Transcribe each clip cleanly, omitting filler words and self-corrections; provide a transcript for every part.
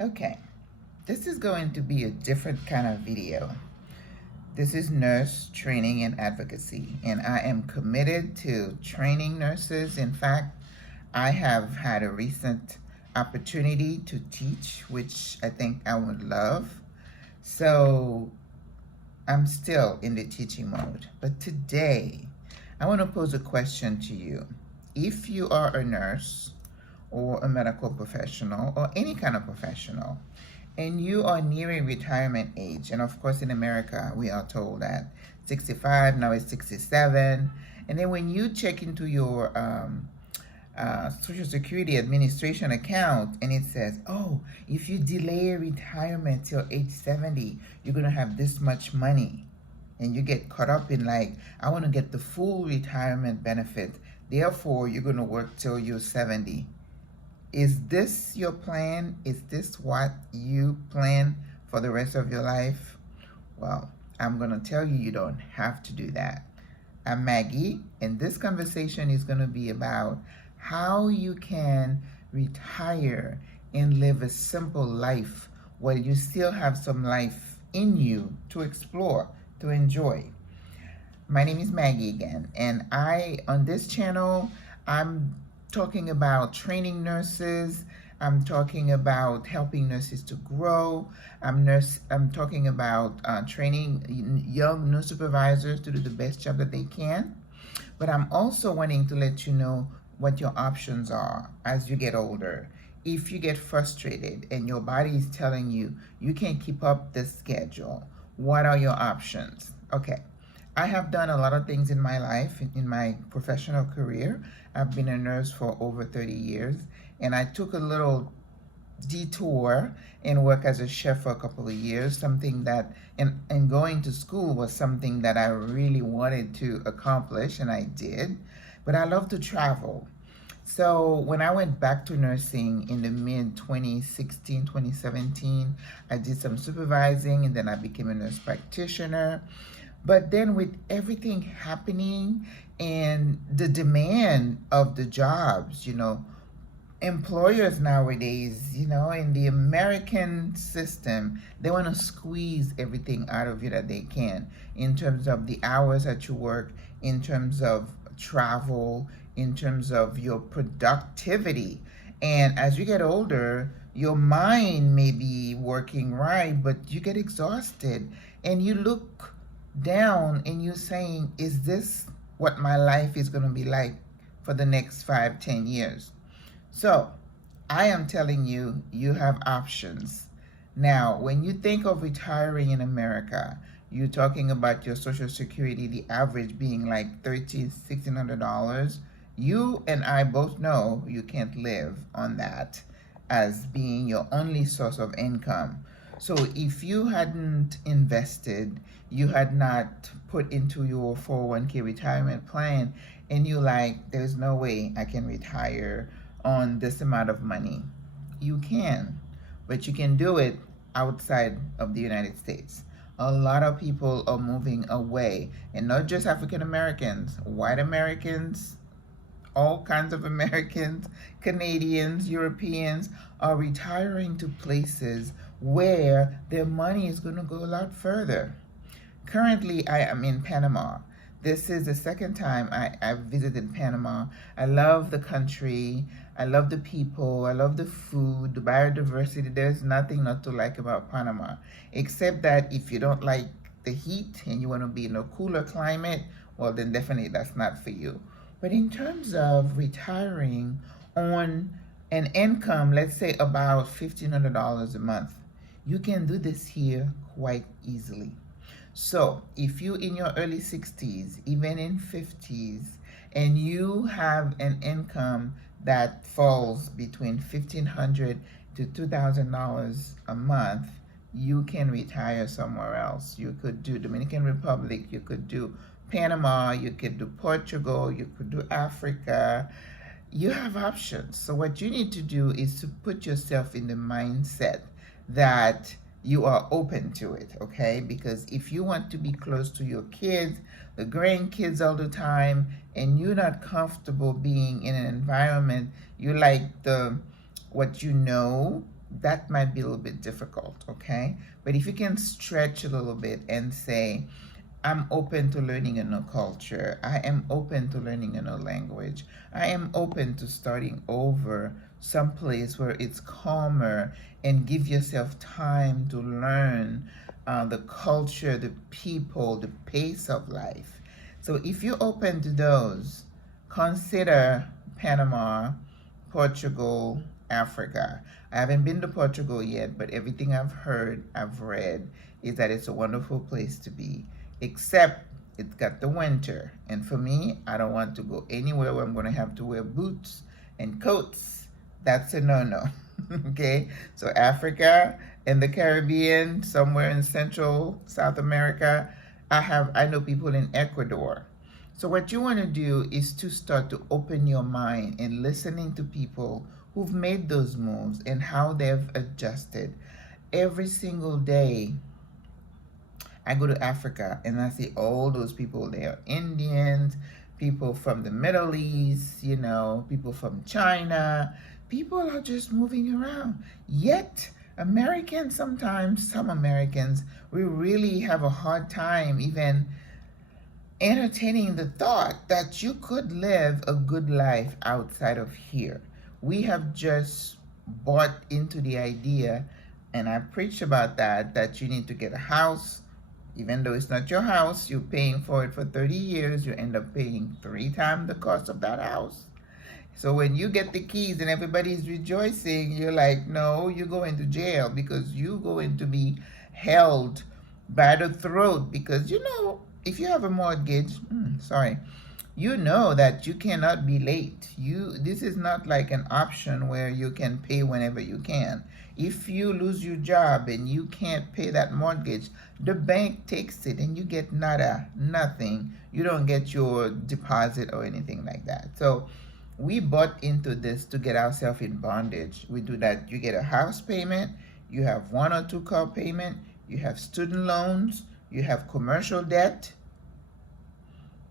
Okay, this is going to be a different kind of video. This is nurse training and advocacy, and I am committed to training nurses. In fact, I have had a recent opportunity to teach, which I think I would love. So I'm still in the teaching mode. But today, I want to pose a question to you. If you are a nurse or a medical professional or any kind of professional, and you are nearing retirement age, and of course in America we are told that 65, now it's 67, and then when you check into your Social Security Administration account and it says, oh, if you delay retirement till age 70, you're going to have this much money. And you get caught up in like, I want to get the full retirement benefit. Therefore, you're going to work till you're 70. Is this your plan? Is this what you plan for the rest of your life? Well, I'm going to tell you, you don't have to do that. I'm Maggie, and this conversation is going to be about how you can retire and live a simple life while you still have some life in you to explore, to enjoy. My name is Maggie again, and on this channel, I'm talking about training nurses. I'm talking about helping nurses to grow. I'm talking about training young nurse supervisors to do the best job that they can. But I'm also wanting to let you know what your options are as you get older. If you get frustrated and your body is telling you you can't keep up the schedule, what are your options? Okay. I have done a lot of things in my life, in my professional career. I've been a nurse for over 30 years, and I took a little detour and work as a chef for a couple of years, something that, and going to school was something that I really wanted to accomplish, and I did. But I love to travel. So when I went back to nursing in the mid 2016, 2017, I did some supervising and then I became a nurse practitioner. But then with everything happening and the demand of the jobs, employers nowadays, in the American system, they want to squeeze everything out of you that they can in terms of the hours that you work, in terms of travel, in terms of your productivity. And as you get older, your mind may be working right, but you get exhausted and you look down and you're saying, is this what my life is going to be like for the next 5, 10 years? So I am telling you, you have options. Now, when you think of retiring in America, you're talking about your Social Security, the average being like $1,600. You and I both know you can't live on that as being your only source of income. So if you hadn't invested, you had not put into your 401k retirement plan, and you like, there's no way I can retire on this amount of money. You can, but you can do it outside of the United States. A lot of people are moving away, and not just African Americans, white Americans, all kinds of Americans, Canadians, Europeans are retiring to places where their money is going to go a lot further. Currently, I am in Panama. This is the second time I've visited Panama. I love the country. I love the people. I love the food, the biodiversity. There's nothing not to like about Panama, except that if you don't like the heat and you want to be in a cooler climate, well, then definitely that's not for you. But in terms of retiring on an income, let's say about $1,500 a month, you can do this here quite easily. So if you in your early 60s, even in 50s, and you have an income that falls between $1,500 to $2,000 a month, you can retire somewhere else. You could do Dominican Republic, you could do Panama, you could do Portugal, you could do Africa. You have options. So what you need to do is to put yourself in the mindset that you are open to it, okay? Because if you want to be close to your kids, the grandkids all the time, and you're not comfortable being in an environment, you like what you know, that might be a little bit difficult, okay? But if you can stretch a little bit and say, I'm open to learning a new culture. I am open to learning a new language. I am open to starting over someplace where it's calmer, and give yourself time to learn the culture, the people, the pace of life. So if you're open to those, consider Panama, Portugal, Africa. I haven't been to Portugal yet, but everything I've heard, I've read, is that it's a wonderful place to be, except it's got the winter. And for me, I don't want to go anywhere where I'm going to have to wear boots and coats. That's a no-no. Okay, so Africa and the Caribbean, somewhere in Central South America. I know people in Ecuador. So what you want to do is to start to open your mind and listening to people who've made those moves and how they've adjusted. Every single day I go to Africa and I see all those people there, Indians, people from the Middle East, people from China. People are just moving around. Yet, Americans, sometimes, some Americans, we really have a hard time even entertaining the thought that you could live a good life outside of here. We have just bought into the idea, and I preach about that you need to get a house. Even though it's not your house, you're paying for it for 30 years, you end up paying 3 times the cost of that house. So when you get the keys and everybody's rejoicing, you're like, no, you go into jail, because you're going to be held by the throat, because if you have a mortgage, you know that you cannot be late. This is not like an option where you can pay whenever you can. If you lose your job and you can't pay that mortgage, the bank takes it and you get nothing. You don't get your deposit or anything like that. So we bought into this to get ourselves in bondage. We do that. You get a house payment, you have 1 or 2 car payment, you have student loans, you have commercial debt.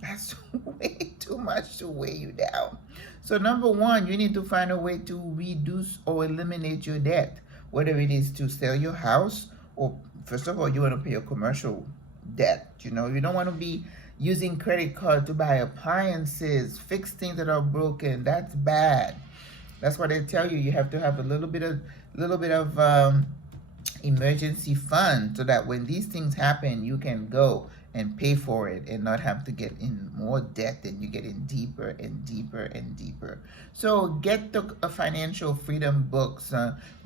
That's way too much to weigh you down. So number one, you need to find a way to reduce or eliminate your debt, whether it is to sell your house, or first of all, you want to pay your commercial debt. You don't want to be using credit card to buy appliances, fix things that are broken. That's bad. That's why they tell you have to have a little bit of emergency fund, so that when these things happen, you can go and pay for it and not have to get in more debt, and you get in deeper and deeper and deeper. So get the financial freedom books.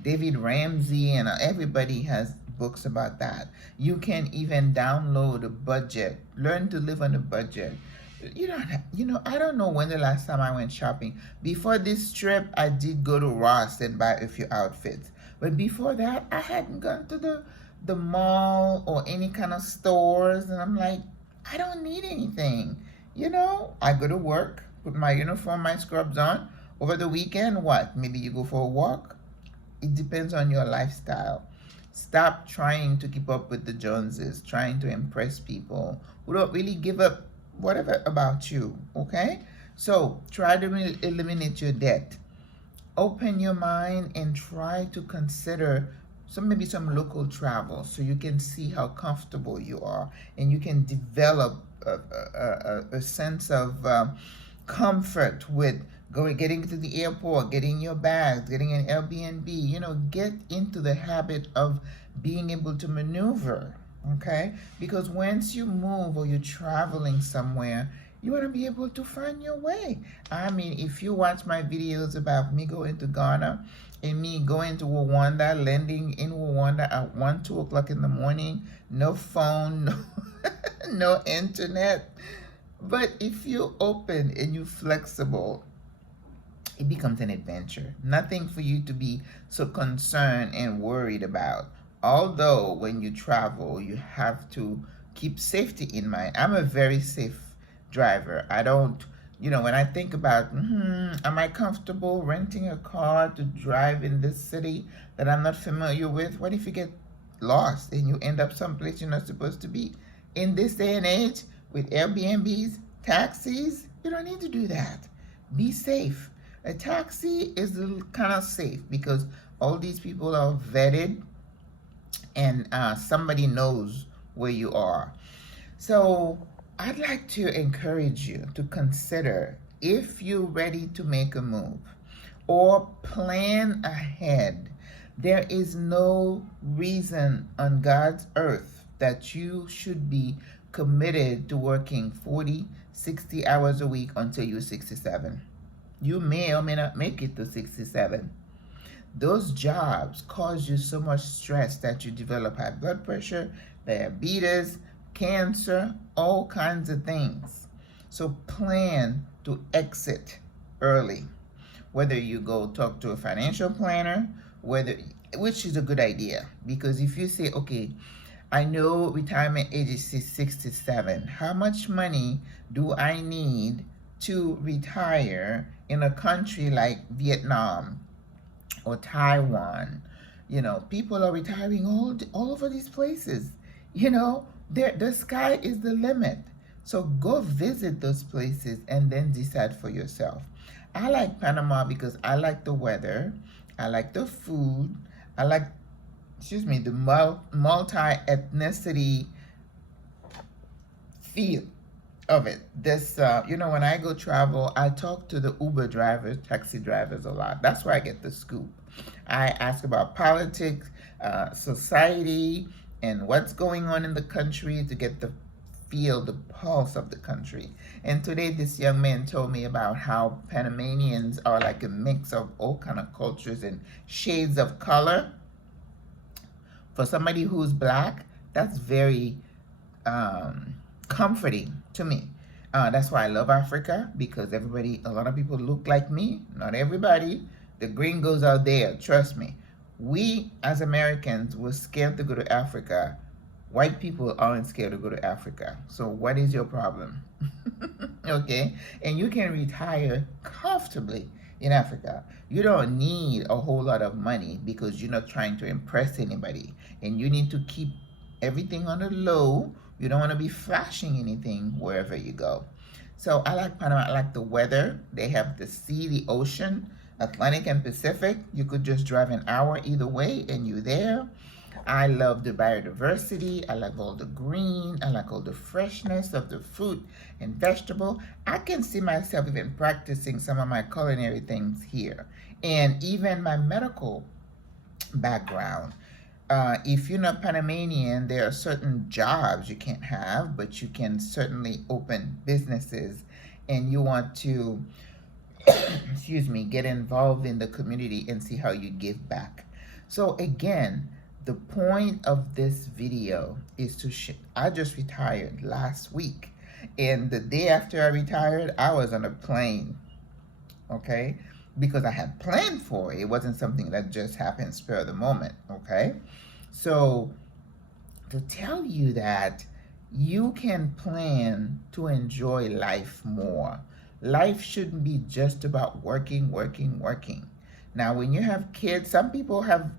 David Ramsey and everybody has books about that. You can even download a budget. Learn to live on a budget. I don't know when the last time I went shopping. Before this trip, I did go to Ross and buy a few outfits. But before that, I hadn't gone to the mall or any kind of stores. And I'm like, I don't need anything. I go to work, put my uniform, my scrubs on. Over the weekend, what? Maybe you go for a walk. It depends on your lifestyle. Stop trying to keep up with the Joneses, trying to impress people who don't really give up whatever about you, okay? So try to eliminate your debt. Open your mind and try to consider maybe some local travel, so you can see how comfortable you are, and you can develop a sense of comfort with getting to the airport, getting your bags, getting an Airbnb. Get into the habit of being able to maneuver, okay? Because once you move or you're traveling somewhere, you want to be able to find your way. I mean, if you watch my videos about me going to Ghana and me going to Rwanda, landing in Rwanda at 1, 2 o'clock in the morning, no phone, no internet. But if you're open and you're flexible, it becomes an adventure. Nothing for you to be so concerned and worried about. Although when you travel, you have to keep safety in mind. I'm a very safe driver. I don't, when I think about, am I comfortable renting a car to drive in this city that I'm not familiar with? What if you get lost and you end up someplace you're not supposed to be? In this day and age, with Airbnbs, taxis, you don't need to do that. Be safe. A taxi is kind of safe because All these people are vetted, and somebody knows where you are. So I'd like to encourage you to consider if you're ready to make a move or plan ahead. There is no reason on God's earth that you should be committed to working 40, 60 hours a week until you're 67. You may or may not make it to 67. Those jobs cause you so much stress that you develop high blood pressure, diabetes, cancer, all kinds of things. So plan to exit early. Whether you go talk to a financial planner, which is a good idea, because if you say, okay, I know retirement age is 67, how much money do I need to retire in a country like Vietnam or Taiwan? People are retiring all over these places. The sky is the limit. So go visit those places and then decide for yourself. I like Panama because I like the weather, I like the food, I like, the multi-ethnicity feel of it. When I go travel, I talk to the Uber drivers, taxi drivers a lot. That's where I get the scoop. I ask about politics, society, and what's going on in the country to get the pulse of the country. And today this young man told me about how Panamanians are like a mix of all kind of cultures and shades of color. For somebody who's black, that's very comforting to me. That's why I love Africa, because a lot of people look like me. Not everybody. The gringos out there, trust me. We as Americans were scared to go to Africa. White people aren't scared to go to Africa. So what is your problem? Okay? And you can retire comfortably in Africa. You don't need a whole lot of money because you're not trying to impress anybody. And you need to keep everything on the low. You don't want to be flashing anything wherever you go. So I like Panama. I like the weather. They have the sea, the ocean, Atlantic and Pacific. You could just drive an hour either way and you're there. I love the biodiversity. I like all the green. I like all the freshness of the fruit and vegetable. I can see myself even practicing some of my culinary things here. And even my medical background. If you're not Panamanian, there are certain jobs you can't have, but you can certainly open businesses, and you want to, get involved in the community and see how you give back. So again, the point of this video is to I just retired last week, and the day after I retired, I was on a plane, okay? Because I had planned for it. It wasn't something that just happened spur of the moment, okay? So to tell you that you can plan to enjoy life more. Life shouldn't be just about working, working, working. Now, when you have kids, some people have,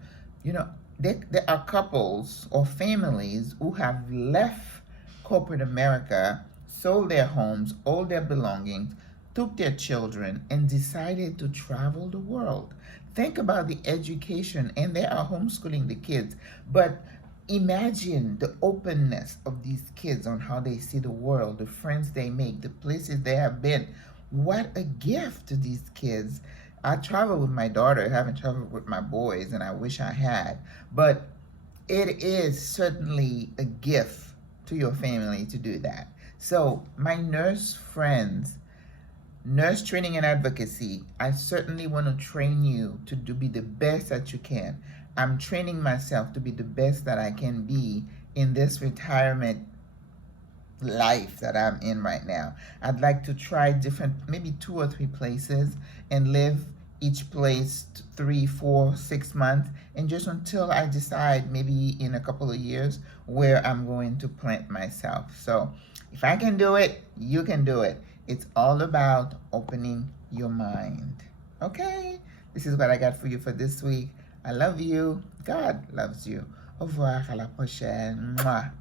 there are couples or families who have left corporate America, sold their homes, all their belongings, took their children, and decided to travel the world. Think about the education, and they are homeschooling the kids. But imagine the openness of these kids on how they see the world, the friends they make, the places they have been. What a gift to these kids. I travel with my daughter. I haven't traveled with my boys, and I wish I had. But it is certainly a gift to your family to do that. So my nurse friends, nurse training and advocacy, I certainly want to train you to be the best that you can. I'm training myself to be the best that I can be in this retirement life that I'm in right now. I'd like to try different, maybe 2 or 3 places, and live each place 3, 4, 6 months, and just until I decide, maybe in a couple of years, where I'm going to plant myself. So if I can do it, you can do it. It's all about opening your mind. Okay? This is what I got for you for this week. I love you. God loves you. Au revoir. À la prochaine. Mwah.